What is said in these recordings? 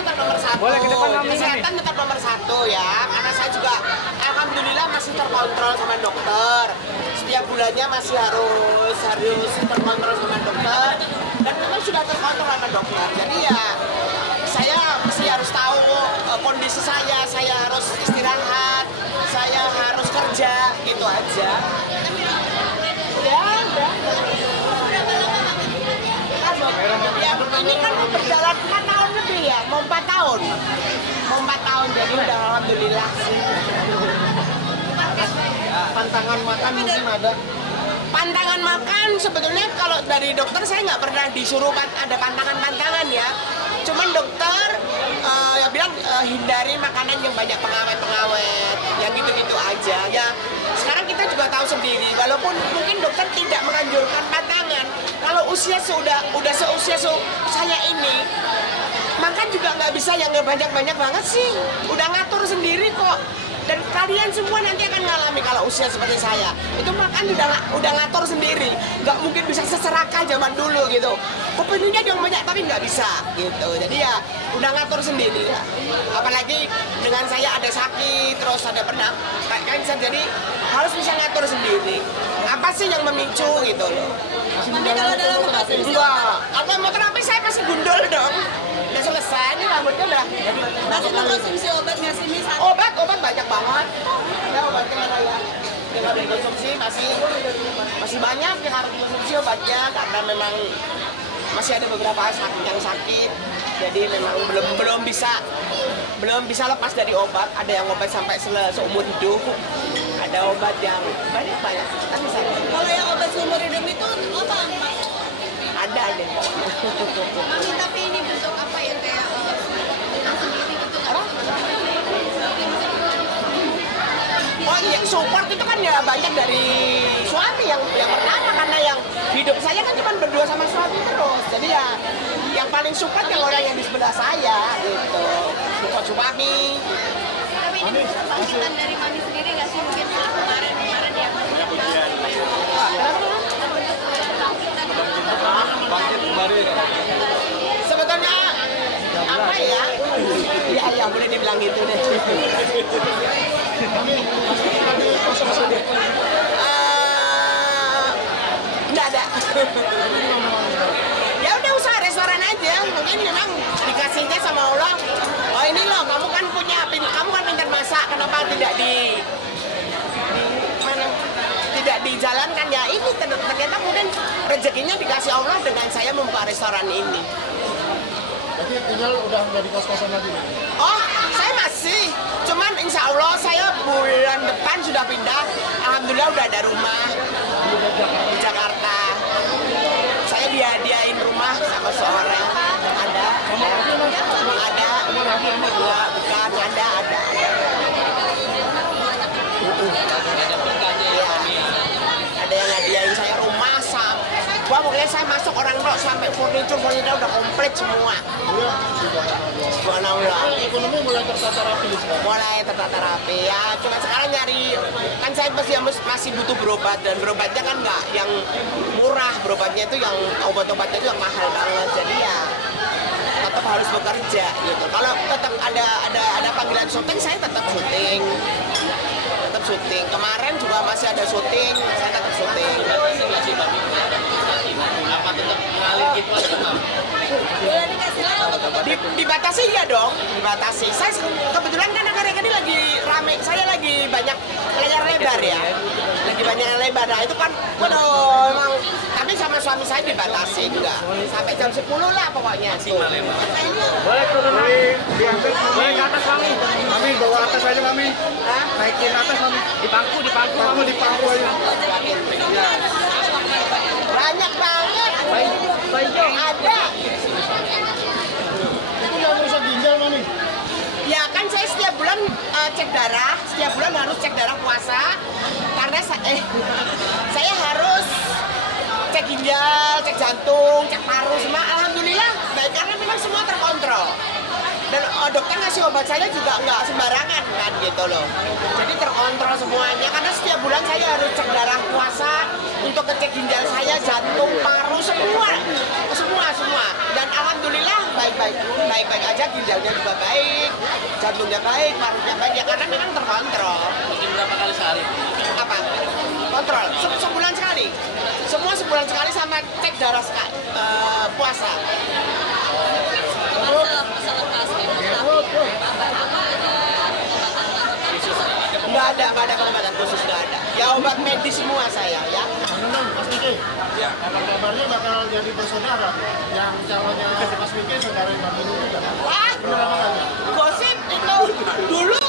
tetap nomor satu. Boleh ke depan, Mami. Kesehatan tetap nomor satu ya. Karena saya juga alhamdulillah masih terkontrol sama dokter. Setiap bulannya masih harus terkontrol sama dokter. Dan memang sudah terkontrol sama dokter. Jadi ya saya mesti harus tahu kondisi saya harus istirahat, saya harus kerja, gitu aja. Ya, udah. Ya, ini kan berjalan 4 tahun lebih ya, mau 4 tahun. Mau 4 tahun, jadi udah alhamdulillah sih. Pantangan makan mungkin ada. Pantangan makan sebetulnya kalau dari dokter saya nggak pernah disuruh ada pantangan-pantangan ya. Cuman dokter ya bilang hindari makanan yang banyak pengawet-pengawet, yang gitu-gitu aja. Ya sekarang kita juga tahu sendiri, walaupun mungkin dokter tidak menganjurkan pantangan, kalau usia udah seusia saya ini, makan juga nggak bisa yang nggak banyak-banyak banget sih. Udah ngatur sendiri kok. Dan kalian semua nanti akan ngalami kalau usia seperti saya. Itu makan udah ngatur sendiri. Nggak mungkin bisa seserakah zaman dulu gitu. Kepengennya yang banyak tapi nggak bisa gitu. Jadi ya udah ngatur sendiri ya. Apalagi dengan saya ada sakit, terus ada pernah kayak kanker, jadi harus bisa ngatur sendiri. Apa sih yang memicu gitu loh. Tapi kalau dalam mengkonsumsi Enggak, kalau mau terapi saya pasti gundul dong. Udah selesai, ini rambutnya udah. masih mengkonsumsi obat nggak sih Miss? Obat banyak banget. Ya obatnya mana ya? Yang harus dikonsumsi masih banyak yang harus dikonsumsi obatnya karena memang masih ada beberapa yang sakit. Jadi memang belum bisa lepas dari obat. Ada yang obat sampai seumur hidup. Ada obat yang banyak. Kan bisa. Kalau yang obat seumur hidup itu apa Mas? Ada deh. Mami tapi ini bentuk apa ya kayak bentuk sendiri gitu nggak? Oh iya, support itu kan ya banyak dari suami yang pertama, karena yang hidup saya kan cuma berdua sama suami terus. Jadi ya yang paling support yang orang yang di sebelah saya gitu. Support suami. Tapi ini bentuk bangkitan dari Mami sendiri nggak sih mungkin setelah kemarin ya? Bangkit kembali. Sebetulnya apa ya? Iya boleh dibilang gitu deh. Nggak ada. Ya udah usaha restoran aja. Mungkin memang dikasihnya sama Allah. Oh ini loh, kamu kan pintar masak. Kenapa tidak tidak dijalankan ya? Ini ternyata mungkin rezekinya dikasih Allah dengan saya membuka restoran ini. Berarti tinggal udah nggak di kos-kosan lagi. Oh, saya masih. Cuman insya Allah saya bulan depan sudah pindah. Alhamdulillah udah ada rumah di Jakarta. Saya dihadiahin rumah sama seorang. Ada. Bukan ada. Ada yang hadiahin saya rumah pokoknya saya masuk orang tok sampai furniture udah komplit semua. Subhanallah. Ekonomi mulai tertata rapi sekarang. Mulai tertata rapi ya. Cuma sekarang nyari, kan saya masih butuh berobat, dan berobatnya kan nggak yang murah, berobatnya itu yang obat-obatnya itu yang mahal banget. Jadi ya tetap harus bekerja gitu. Kalau tetap ada panggilan syuting, saya tetap syuting. Kemarin juga masih ada syuting, saya tetap syuting. Apa tetap ngalir gitu aja nggak? Boleh dikasih tahu? Dibatasi ya dong, dibatasi. Saya kebetulan kan akhir-akhir ini lagi rame, saya lagi banyak layar lebar ya, lagi banyak layar lebar. Nah itu kan, waduh, emang. Tapi sama suami saya dibatasi juga, sampai jam 10 lah pokoknya. Boleh turun lagi. Boleh ke atas Mami. Mami bawa atas aja Mami. Hah? Naikin atas Mami. Di pangku Kamu di pangku aja. Banyak banget. Ada. Itu nggak merusak ginjal Mami. Ya kan saya setiap bulan cek darah, setiap bulan harus cek darah puasa, karena saya harus cek ginjal, cek jantung, cek paru semua. Alhamdulillah baik, karena memang semua terkontrol. Dan dokter ngasih obat saya juga nggak sembarangan kan gitu loh. Jadi terkontrol semuanya, karena setiap bulan saya harus cek darah puasa untuk ngecek ginjal saya, jantung, paru, semua. Dan alhamdulillah baik aja, ginjalnya juga baik, jantungnya baik, parunya baik ya karena memang terkontrol. Mungkin berapa kali sehari? Apa? Kontrol sebulan sekali. Semua sebulan sekali sama cek darah sekali. Puasa. Masalah plastik. Nggak ada pengobatan khusus, nggak ada. Ya obat medis semua saya ya. Mas Miki, Ya. kabarnya bakal jadi bersaudara. Yang calonnya Mas Miki saudara Mbak Minun juga. Wah, Benar apa lagi? gosip itu dulu.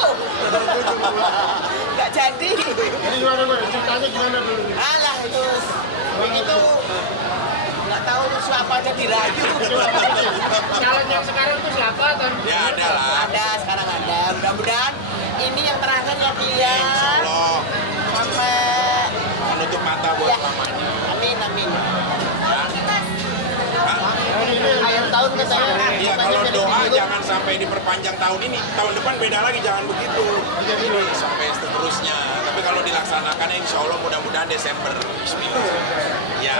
Nggak jadi. Ini gimana gue? Ceritanya gimana dulu? Alah itu begitu nggak tahu tuh siapa aja dirayu. Calon yang sekarang itu siapa? Ya ada lah. Ada sekarang ada. Mudah-mudahan ini yang terakhir ya dia. Insya Allah Sampai menutup mata buat ya. mamanya. Amin. Akhir tahun katanya. Iya kalau doa jangan sampai diperpanjang tahun ini. Tahun depan beda lagi, jangan begitu. Ini sampai seterusnya. Tapi kalau dilaksanakannya insya Allah mudah-mudahan Desember. Bismillah. Ya,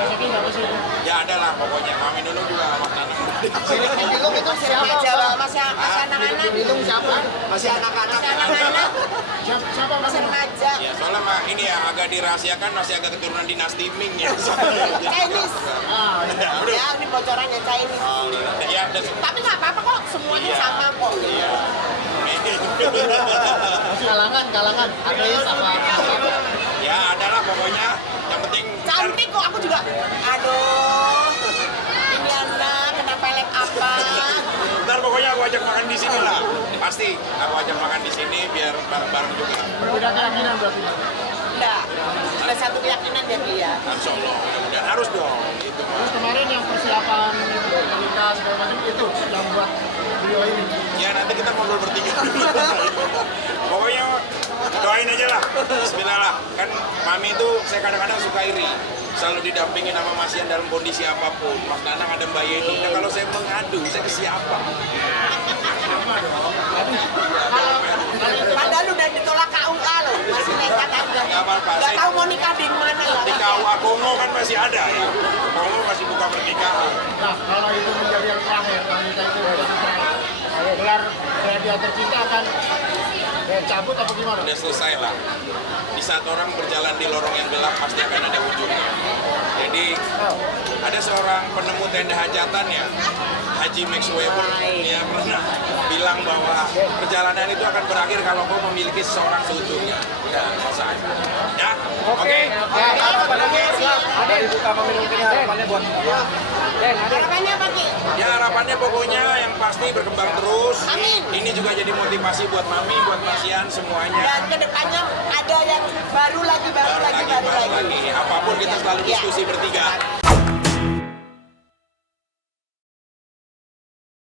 ya ada lah pokoknya. Mami Nunung juga amat anak. Minum itu siapa? Masih anak-anak. Minum siapa? Masih anak-anak. Siapa Masih remaja. Ya soalnya mah ini ya agak dirahasiakan, masih agak keturunan dinasti Ming ya. Chinese. Ah, Ya ini bocorannya Chinese. Oh, ya, dan Tapi nggak apa-apa kok. Semuanya Iya. sama kok. kalangan artis apa? ya adalah pokoknya yang penting Cantik kok aku juga. Aduh. Ini anak kena pelet apa? ntar pokoknya aku ajak makan di sini lah. Pasti aku ajak makan di sini biar bareng-bareng juga. Berbeda keyakinan berarti. Enggak. Ada satu keyakinan ya dia. Insya Allah, mudah-mudahan harus dong. Gitu. Terus kemarin yang persiapan nikah segala macam itu yang buat beliau ini. Ya nanti kita ngobrol bertiga. Pokoknya doain aja lah. Bismillah lah. Kan Mami itu saya kadang-kadang suka iri. Selalu didampingin sama Mas Ian dalam kondisi apapun. Mas Nanang ada Mbak Yeni. Nah kalau saya mengadu, saya ke siapa? Padahal udah ditolak KUA loh. Masih nekat aja. Nggak apa-apa. Nggak tahu mau nikah di mana ya. Di KUA Kongo kan masih ada ya. Kongo masih buka pernikahan. Nah, kalau itu menjadi yang terakhir, kalau nikah itu menjadi terakhir, gelar dia tercinta akan cabut apa gimana? Udah selesai lah. Di saat orang berjalan di lorong yang gelap pasti akan ada ujungnya. Jadi ada seorang penemu tenda hajatan ya, Haji Max Weber, dia pernah bilang bahwa perjalanan itu akan berakhir kalau kau memiliki seseorang seutuhnya. Ya, selesai. Ya, oke. Ada dibuka meminum ini harapannya buat Harapannya apa Ki? Ya harapannya pokoknya yang pasti berkembang terus. Amin. Ini juga jadi motivasi buat Mami, buat Mas Ian semuanya. Dan kedepannya ada yang baru lagi. Baru lagi. Apapun kita selalu Ya. diskusi bertiga.